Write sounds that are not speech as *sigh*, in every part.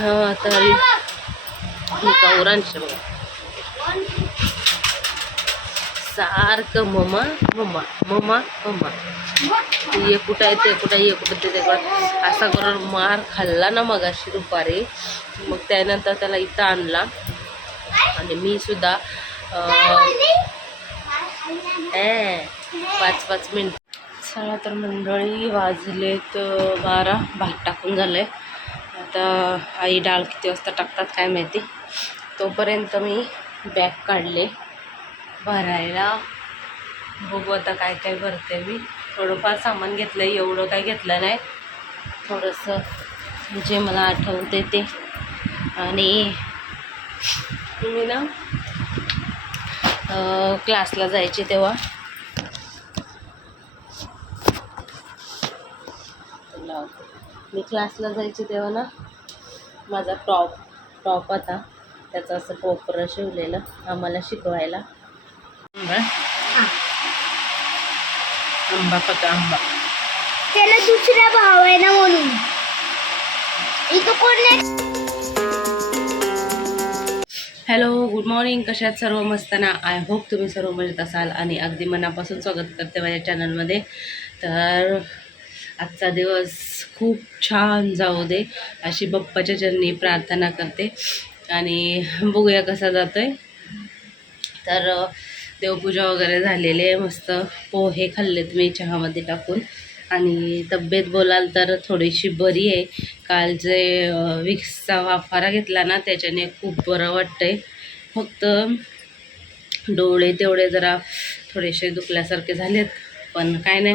हा तर गौरांश बघा. सारखं ममा मम्मा मम्मा मम्मा. ये कुठं आहे ते कुठं आहे, ये कुठं ते ते कुठं असा करून मार खाल्ला ना मग अशी दुपारी. मग त्यानंतर त्याला इथं आणला. आणि मी सुद्धा ए, पाच पाच मिनिट. चला तर मंडळी वाजलेत बारा. भात टाकून झालं आहे आता आई डाळ किती वाजता टाकतात काय माहिती. तोपर्यंत मी बॅग काढले. भरायला. बघू आता काय काय भरते मी. थोडंफार सामान घेतलं आहे एवढं काय घेतलं नाही. थोडंसं जे मला आठवते ते. आणि मी ना क्लासला जायचे तेव्हा लावते. मी क्लासला जायचे तेव्हा ना माझा टॉप टॉप होता. त्याचं असं कोपरं शिवलेलं आम्हाला शिकवायला. आंबा पका आंबा. त्याला दुसरा भाव आहे ना म्हणून. इथं कोण नाही हॅलो गुड मॉर्निंग कशात सर्व मस्ताना आय होप तुम्ही सर्व मजेत असाल आणि अगदी मनापासून स्वागत करते माझ्या चॅनलमध्ये तर आजचा दिवस खूप छान जाऊ दे अशी बाप्पाच्या चरणी प्रार्थना करते. आणि बघूया कसा जातो आहे तर देवपूजा वगैरे झालेली आहे. मस्त पोहे खाल्लेत मी चहामध्ये टाकून. आणि तब्येत बोलाल तर थोडीशी बरी आहे. काल जे विक्सचा वाफारा घेतला ना त्याच्याने खूप बरं वाटतं आहे फक्त डोळे तेवढे जरा थोडेसे दुखल्यासारखे झालेत. पण काय नाही.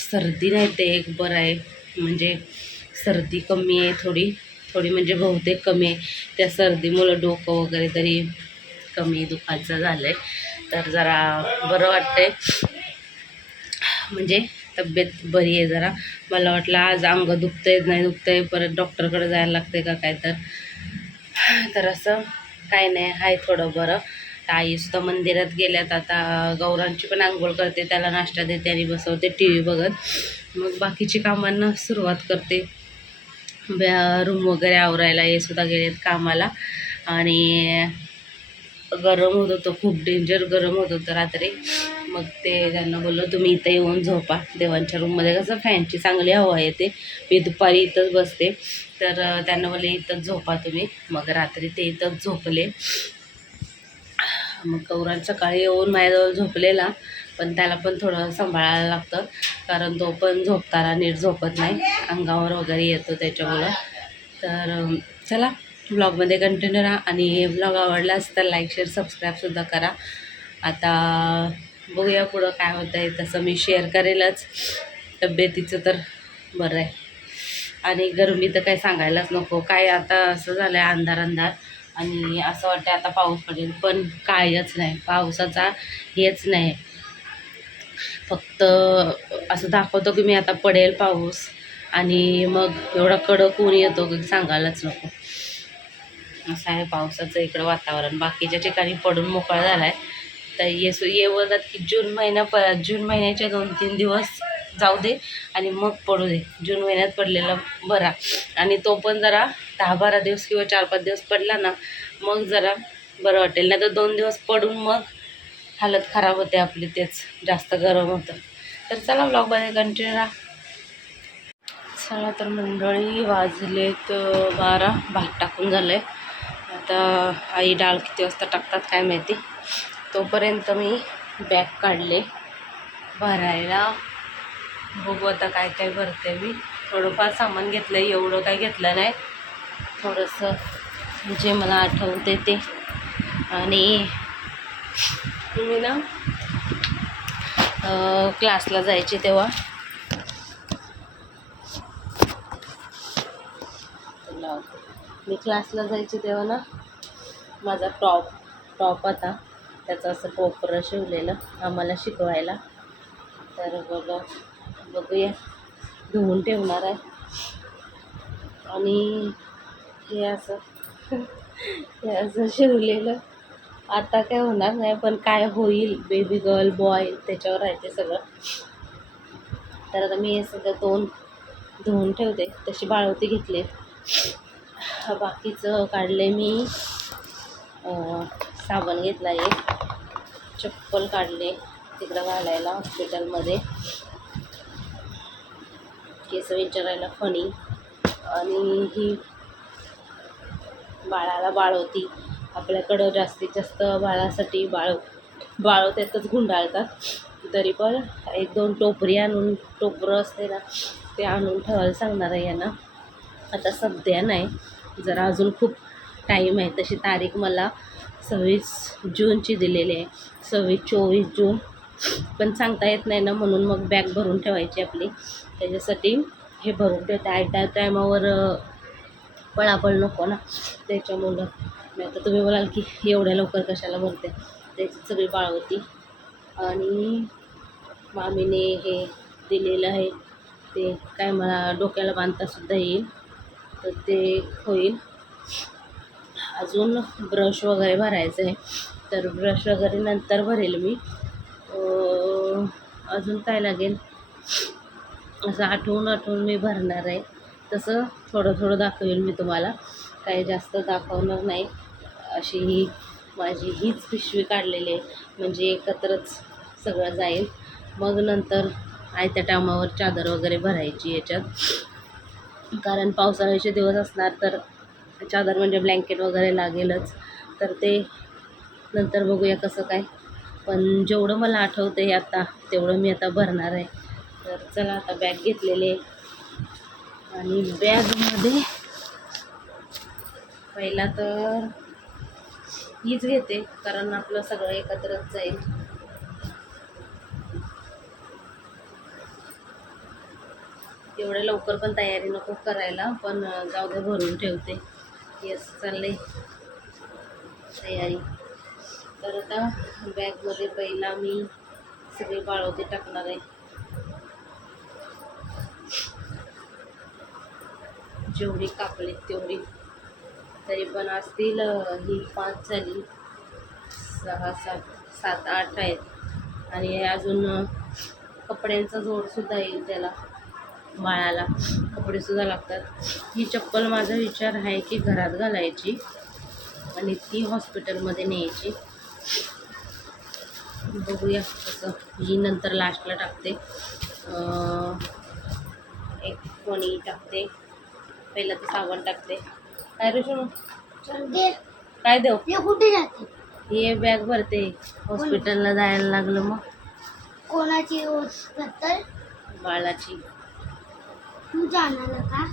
सर्दी नाही ते एक बरं आहे. म्हणजे सर्दी कमी आहे थोडी. थोडी म्हणजे बहुतेक कमी आहे. त्या सर्दीमुळं डोकं वगैरे तरी कमी दुखायचं झालं आहे तर जरा बरं वाटतंय. म्हणजे तब्येत बरी आहे जरा. मला वाटलं आज अंग दुखतंय नाही दुखतंय परत डॉक्टरकडे जायला लागतंय का काय तर. तर असं काय नाही आहे थोडं बरं. तर आईसुद्धा मंदिरात गेल्यात. आता गौरांची पण आंघोळ करते त्याला नाश्ता देते आणि बसवते टी व्ही बघत. मग बाकीची कामांना सुरुवात करते. रूम वगैरे आवरायला हे सुद्धा गेलेत कामाला. आणि गरम होत होतं खूप डेंजर गरम होत होतं रात्री. मग ते त्यांना बोललो तुम्ही इथं येऊन झोपा देवांच्या रूममध्ये. कसं फॅनची चांगली हवा येते. मी दुपारी इथंच बसते. तर त्यांना बोलले इथंच झोपा तुम्ही. मग रात्री ते इथंच झोपले. मग गौरान सकाळी येऊन माझ्याजवळ झोपलेला पण त्याला पण थोडं सांभाळायला लागतं कारण तो पण झोपताना नीट झोपत नाही. अंगावर वगैरे येतो त्याच्यामुळं. तर चला ब्लॉगमध्ये कंटिन्यू राहा आणि ब्लॉग आवडलाच तर लाईक शेअर सबस्क्राईबसुद्धा करा. आता बघूया पुढं काय होतं आहे तसं मी शेअर करेलच. तब्येतीचं तर बरं आहे. आणि गरमी तर काही सांगायलाच नको. काय आता असं झालं आहे अंधार अंधार आणि असं वाटतं आता पाऊस पडेल. पण कायच नाही. पावसाचा हेच नाही. फक्त असं दाखवतो की मी आता पडेल पाऊस आणि मग एवढा कडक ऊन येतो की सांगायलाच नको. असं आहे पावसाचं इकडं वातावरण. बाकीच्या ठिकाणी पडून मोकळा झाला आहे तर ये येवतात की जून महिना प जून महिन्याचे दोन तीन दिवस जाऊ दे आणि मग पडू दे. जून महिन्यात पडलेला बरा. आणि तो पण जरा दहा बारा दिवस किंवा चार पाच दिवस पडला ना मग जरा बरं वाटेल. नाही तर दोन दिवस पडून मग हालत खराब होते आपली तेच. जास्त गरम होतं. तर चला ब्लॉगमध्ये कंटिन्यू राहा. चला तर मंडळी वाजलेत बारा. भात टाकून झालं आहे आता आई डाळ किती वाजता टाकतात काय माहिती. तोपर्यंत मी बॅग काढले. भरायला बघू आता काय काय भरते मी. थोडंफार सामान घेतलं आहे एवढं काय घेतलं नाही. थोडंसं जे मला आठवते ते. आणि मी ना क्लासला जायचे तेव्हा. लावते. मी क्लासला जायचे तेव्हा ना माझा टॉप टॉप होता. त्याचं असं कोपरं शिवलेलं आम्हाला शिकवायला. तर बघा. बघूया. धुवून ठेवणार आहे. आणि हे असं हे असं शिवलेलं. आता काय होणार नाही पण काय होईल बेबी गर्ल बॉय त्याच्यावर आहे ते सगळं. तर आता मी हे सगळं दोन धुवून ठेवते. तशी बाळवती घेतली. बाकीचं काढले मी. साबण घेतला एक चप्पल काढले. तिकडं घालायला हॉस्पिटलमध्ये केस विचारायला फणी आणि ही बाळाला बाळवती. आपल्याकडं जास्तीत जास्त बाळासाठी बाळ बाळवत्यातच गुंडाळतात. तरी पण एक दोन टोपरी आणून टोपरं असते ना ते आणून ठेवायला सांगणार आहे यांना. आता सध्या नाही. जरा अजून खूप टाईम आहे. तशी तारीख मला सव्वीस जूनची दिलेली आहे. सव्वीस चोवीस जून. पण सांगता येत नाही ना म्हणून मग बॅग भरून ठेवायची आपली. त्याच्यासाठी हे भरून ठेवते. आय त्या टायमावर पळापळ नको ना. त्याच्यामुळं. नाही तर तुम्ही बोलाल की एवढ्या लवकर कशाला भरते? त्याची सगळी बाळ होती. आणि मामीने हे दिलेलं आहे. ते काय मला डोक्याला बांधतासुद्धा येईल. तर ते होईल. अजून ब्रश वगैरे भरायचं आहे. तर ब्रश वगैरे नंतर भरेल मी. अजून काय लागेल? असं आठवून आठवून मी भरणार आहे. तसं थोडं थोडं दाखवेल मी तुम्हाला. काही जास्त दाखवणार नाही. अशी ही माझी हीच पिशवी काढलेली आहे. म्हणजे एकत्रच सगळं जाईल. मग नंतर आयत्या टायमावर चादर वगैरे भरायची याच्यात. कारण पावसाळ्याचे दिवस असणार तर चादर म्हणजे ब्लँकेट वगैरे लागेलच. तर ते नंतर बघूया कसं काय. पण जेवढं मला आठवतं आहे आता तेवढं मी आता भरणार आहे. तर चला आता बॅग घेतलेले. आणि बॅगमध्ये पहिला तर हीच घेते कारण आपलं सगळं एकत्रच जाईल एवढ्या लवकर पण तयारी नको करायला पण जाऊ दे भरून ठेवते. येस चाललंय. तयारी. तर आता बॅगमध्ये पहिला मी सगळे बाळवते टाकणार आहे. जेवढी कापली तेवढी. तरी पण असतील ही पाच झाली. सहा सात सात आठ आहेत. आणि अजून कपड्यांचा जोडसुद्धा येईल त्याला बाळाला. कपडेसुद्धा लागतात. ही चप्पल माझा विचार आहे की घरात घालायची आणि ती हॉस्पिटलमध्ये न्यायची. बघूया कसं. ही नंतर लास्टला टाकते. एक कोणी टाकते. पहिलं तर साबण टाकते. काय रे सोनू? चालते काय देऊ? हे कुठे जाते? हे बॅग भरते. हॉस्पिटलला जायला लागलं मग. कोणाची बद्दल बाळाची. तू जाणार का?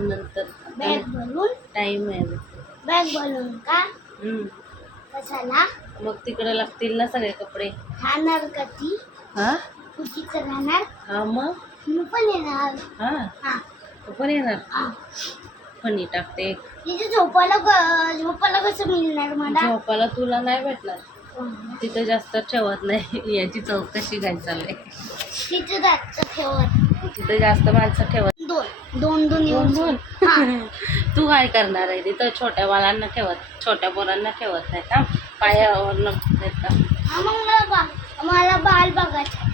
नंतर. बॅग भरून? टाईम आहे बॅग भरून का? हम्म. कशाला? मग तिकडे लागतील ना सगळे कपडे. राहणार का ती? हा? तू तिथं राहणार? हा मग? मी पण येणार. हा. हा. तू पण येणार. फणी टाकते. तिथे झोपायला ग- झोपायला कसं मिळणार मला? झोपाला तुला नाही भेटणार? तिथं जास्त ठेवत नाही. याची चौकशी काय तिथे जायचं ठेवत तिथं जास्त माणसं ठेवत दोन दोन दोन येऊन दोन हा. *laughs* तू काय करणार आहे? तिथं छोट्या बाळांना ठेवत छोट्या पोरांना ठेवत नाही का? पायावर का हा मग मला बा मला बाल बघायचं.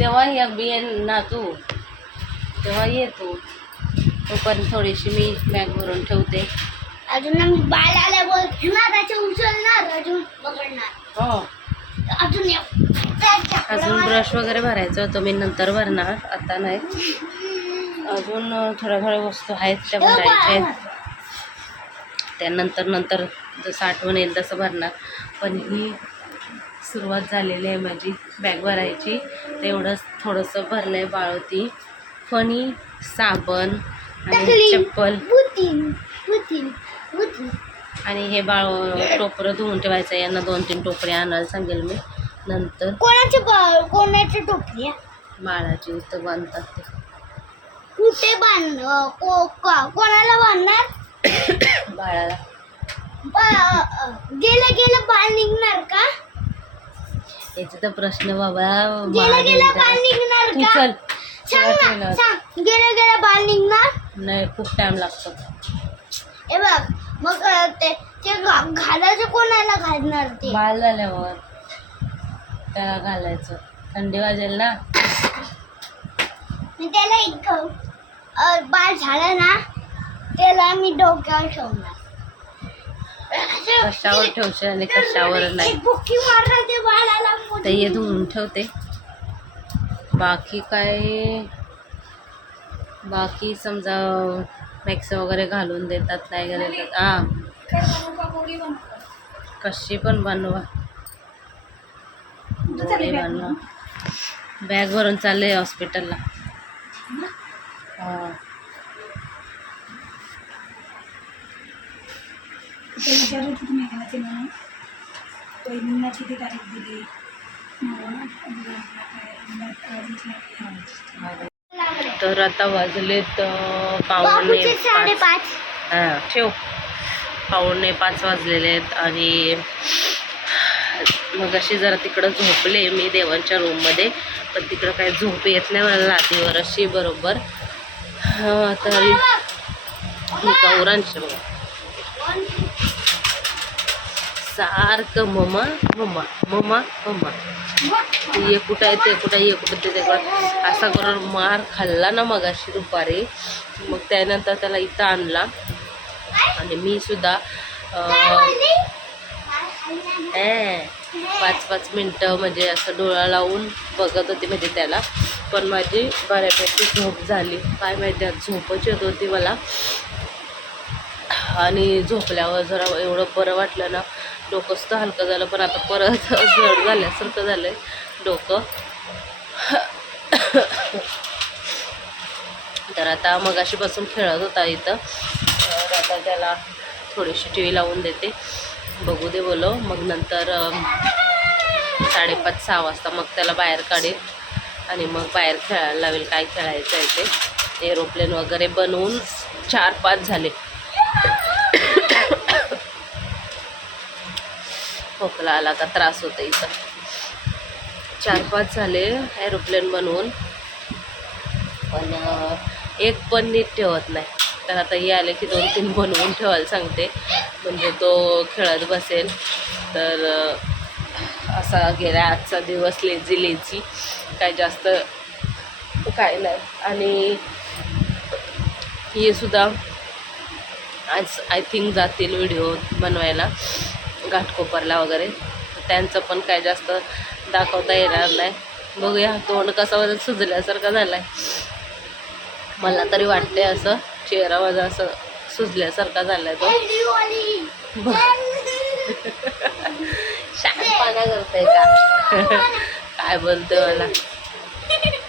तेव्हा ये ये ना तू. तेव्हा ये तू. तो पण थोडीशी मी बॅग भरून ठेवते. अजून मी बाल आल्यावर घेणार त्याचे उचलणार अजून पकडणार. हो. अजून अजून ब्रश वगैरे भरायचं होतं मी नंतर भरणार आता नाही. अजून थोड्या थोड्या वस्तू आहेत त्या मला- भरायच्या आहेत. त्यानंतर नंतर जसं आठवण येईल तसं भरणार. पण ही सुरुवात झालेली आहे माझी बॅग भरायची. तेवढंच थोडंसं भरलं आहे बाळवती फणी साबण आणि. चप्पल. आणि हे बाळ टोपरं धुवून ठेवायचं. यांना दोन तीन टोपरे आणायला सांगेल मी. नंतर कोणाचे बाळ कोणाच्या टोपल्या बाळाची इथं बांधतात ते. कुठे बांध अं, को को- कोणाला बांधणार? बाळाला. गेलं गेलं बाळ निघणार का? याचा तर प्रश्न बाबा गेलं गेलं. बाळ निघणार का? चल. सांग ना. सांग. गेलं गेलं बाळ निघणार? नाही खूप टाइम लागतो. हे बघ मग ते ते घा- घालायचं कोणाला घालणार ते? बाळ झाल्यावर त्याला घालायचं. थंडी वाजेल ना? मी त्याला एक अं, बाळ झालं ना त्याला मी डोक्यावर ठेवणार. कशावर ठेवशील आणि कशावर नाही? एक बुक्की मारणार ते बाळाला धुवून ठेवते. बाकी काय बाकी समजा मॅक्स वगैरे घालून देतात नाही देतात. हा. कशी पण बनवा. बनवा. बॅग भरून चालले हॉस्पिटलला हा. तारीख दिली? तर आता वाजलेत पावणे पाच. साडेपाच. हां ठेव. पावणे पाच वाजलेले आहेत आणि मग अशी जरा तिकडं झोपले मी देवांच्या रूममध्ये पण तिकडं काही झोप येत नाही मला लादीवर अशी बरोबर. हां तर मी गौरांशी बघा. सारखं ममा मम्मा मम्मा मम्मा ये कुठं आहे ते कुठं आहे, ये कुठं ते असा करून मार खाल्ला ना मग अशी दुपारी. मग त्यानंतर त्याला इथं आणला. आणि मी सुद्धा ए, पाच पाच मिनटं म्हणजे असं डोळा लावून बघत होते म्हणजे त्याला. पण माझी बऱ्यापैकी झोप झाली. काय माहिती आज झोपच येत होती मला. आणि झोपल्यावर जरा एवढं बरं वाटलं ना डोकंसुद्धा हलकं झालं पण आता परत *laughs* जड झाल्यासारखं झालं डोकं. तर आता मगाशी बसून खेळत होता इथं. तर आता त्याला थोडीशी टी व्ही लावून देते. बघू दे बोलो मग नंतर साडेपाच सहा वाजता मग त्याला बाहेर काढेल आणि मग बाहेर खेळायला लावेल काय खेळायचं आहे ते. एरोप्लेन वगैरे बनवून चार पाच झाले. खोकला आला का त्रास होतो इथं. चार पाच झाले एरोप्लेन बनवून. पण एक पण नीट ठेवत नाही. तर आता हे आले की दोन तीन *laughs* बनवून ठेवायला सांगते. म्हणजे तो खेळत बसेल. तर असा गेला आजचा दिवस लेझी लेझी. काय जास्त काय नाही. आणि हे सुद्धा आज आय थिंक जातील व्हिडिओ बनवायला. घाटकोपरला वगैरे. त्यांचं पण काय जास्त दाखवता येणार नाही. बघूया तोंड कसा सुजल्यासारखं सुजल्यासारखा झाला आहे मला तरी वाटते असं चेहरा माझा असं सुजल्यासारखा झाला आहे तो. शांतपणा करताय का? काय बोलते मला?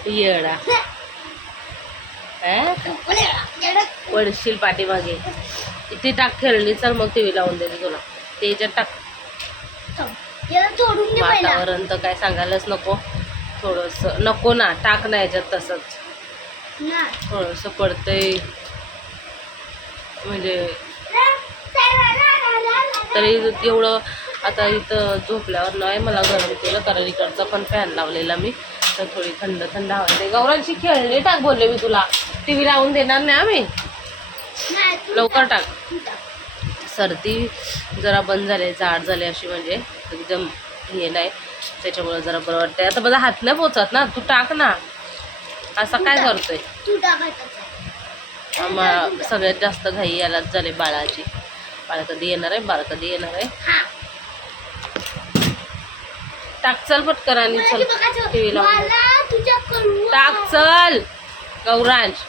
येडा. पडशील पाठीमागे. इथे टाक खेळली चल मग टी व्ही लावून देते तुला. ते याच्यात टाक वातावरण तर काय सांगायलाच नको. थोडंसं नको ना. टाक ना याच्यात तसंच. नाही. थोडंसं पडतंय. म्हणजे तरी एवढं आता इथं झोपल्यावर नाही मला गरम केलं कारण इकडचा पण फॅन लावलेला मी. तर थोडी थंड थंड हवा येते गौरांशी खेळले टाक बोलले मी तुला. टी व्ही लावून देणार नाही आम्ही. लवकर टाक. टाक. सर्दी जरा बंद झाली जाड झाली अशी म्हणजे एकदम हे नाही. त्याच्यामुळे जरा बरं वाटतंय. आता माझा हात नाही पोचत ना तू टाक ना. असा काय करतोय? सगळ्यात जास्त घाई यालाच झाले बाळाची. बाळ कधी येणार आहे? बाळ कधी येणार आहे? टाक चल पटकर आणि चल टी व्ही. लावून. टाक चल. गौरांश.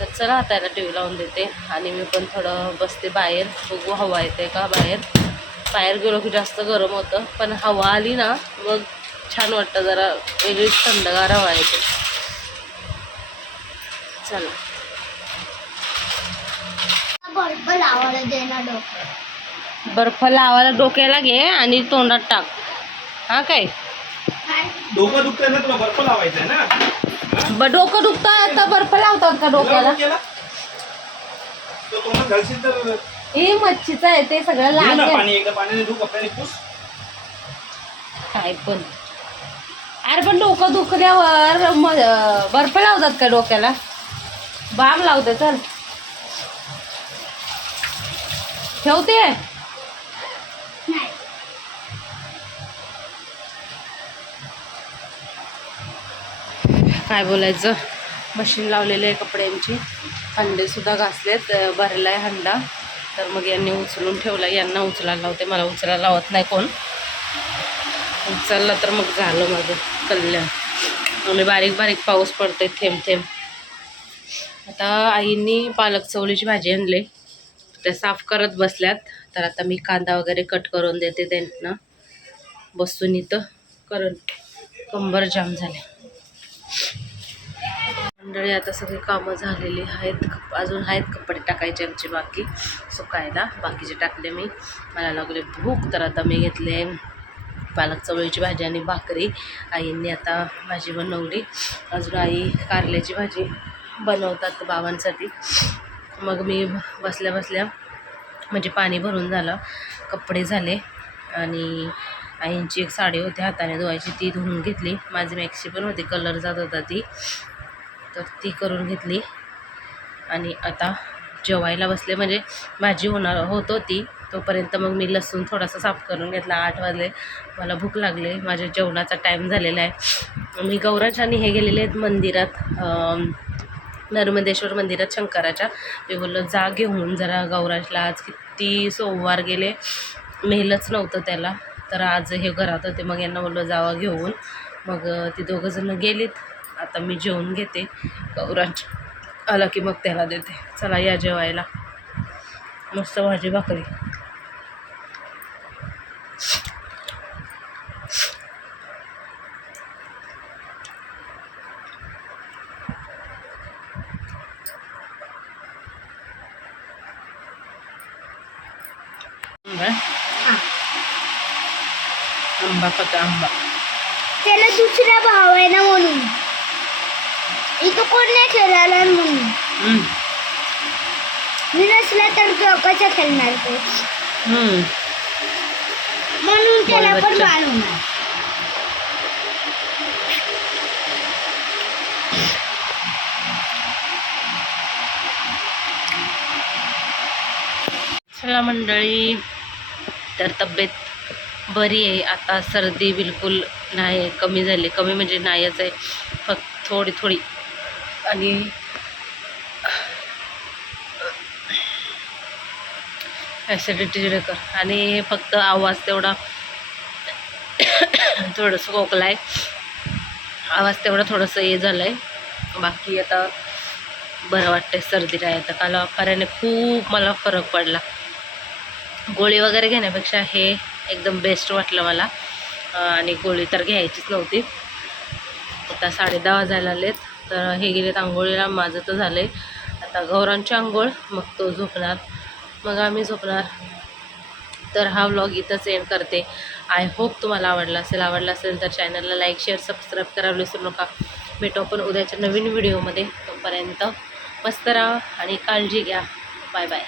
तर चला आता याला टी व्ही लावून देते. आणि मी पण थोडं बसते बाहेर. बघू हवा येते का बाहेर. बाहेर गेलो की जास्त गरम होतं. पण हवा आली ना मग छान वाटतं जरा वेगळीच थंडगार हवा येते. चला. बल्ब लावायला दे ना डोकं. बर्फ लावायला डोक्याला घे आणि तोंडात टाक. हा काय? काय? डोकं दुखतंय ना तुला बर्फ लावायचा आहे ना? ब डोकं दुखतं तर बर्फ लावतात का डोक्याला. हे मच्छीचं आहे ते सगळं लागेल काय पण. अरे पण डोकं दुखल्यावर बर्फ लावतात का डोक्याला? बाम लावते चल. ठेवते? काय बोलायचं? मशीन लावलेलं आहे कपड्यांची. हंडेसुद्धा घासलेत भरला आहे हंडा. तर मग यांनी उचलून ठेवला यांना उचलायला लावते. मला उचलायला लावत नाही कोण. उचलला तर मग झालं माझं कल्याण. आणि बारीक बारीक पाऊस पडतोय थेंब थेंब. आता आईंनी पालक चवळीची भाजी आणली. त्या साफ करत बसल्यात. तर आता मी कांदा वगैरे कट करून देते त्यांना. बसून इथं करून. कंबर जाम झाले. मंडळी आता सगळी कामं झालेली आहेत. अजून आहेत कपडे टाकायचे आमचे बाकी. सुकायला बाकीचे टाकले मी. मला लागले भूक तर आता मी घेतले पालक चवळीची भाजी आणि भाकरी. आईंनी आता भाजी बनवली. अजून आई कारल्याची भाजी बनवतात बाबांसाठी. मग मी बसल्या बसल्या म्हणजे पाणी भरून झालं. कपडे झाले आणि आईंची एक साडी होती हाताने धुवायची ती धुवून घेतली. माझी मॅक्सी पण होती कलर जात होता ती. तर ती करून घेतली. आणि आता जेवायला बसले म्हणजे भाजी होणार होत होती. तोपर्यंत मग मी लसूण थोडासा साफ करून घेतला. आठ वाजले. मला भूक लागली. माझ्या जेवणाचा टाईम झालेला आहे. मी गौराज आणि हे गेलेले आहेत मंदिरात नर्मदेश्वर मंदिरात शंकराच्या. मी बोललो जा घेऊन जरा गौराजला. आज किती सोमवार गेले. मेलच नव्हतं त्याला. तर आज हे घरात होते. मग यांना बोललं जावा घेऊन. मग ती दोघंजणं गेलीत. आता मी जेवून घेते. गौरांच आला की मग त्याला देते. चला या जेवायला. मस्त भाजी भाकरी आंबा आंबा फक्त आंबा त्याला दुसरा भाव आहे ना म्हणून इथं कोण नाही खेळायला म्हणून हम्म. मी नसला तर चौकाचा खेळणार तो हम्म. म्हणून त्याला पण बच्चा. बाळ होणार चला मंडळी तर तब्येत बरी आहे. आता सर्दी बिलकुल नाही आहे कमी झाली. कमी म्हणजे नाहीच आहे. फक्त थोडी थोडी. आणि ॲसिडिटी कर आणि फक्त आवाज तेवढा थोडंसं खोकला आहे आवाज तेवढा थोडंसं हे झालं आहे बाकी आता बरं वाटतंय सर्दी नाही. आता काल वापराने खूप मला फरक पडला. गोळी वगैरे घेण्यापेक्षा हे एकदम बेस्ट वाटलं मला. आणि गोळी तर घ्यायचीच नव्हती. आता साडे दहा वाजायला आलेत तर हे गेलेत आंघोळीला. माझं तर झालं आहे आता गौरांची आंघोळ. मग तो झोपणार. मग आम्ही झोपणार. तर हा व्लॉग इथंच एंड करते. आय होप तुम्हाला आवडला असेल. आवडला असेल तर चॅनलला लाईक शेअर सबस्क्राईब करायला विसरू नका. भेटू आपण उद्याच्या नवीन व्हिडिओमध्ये तोपर्यंत मस्त राहा आणि काळजी घ्या. Bye bye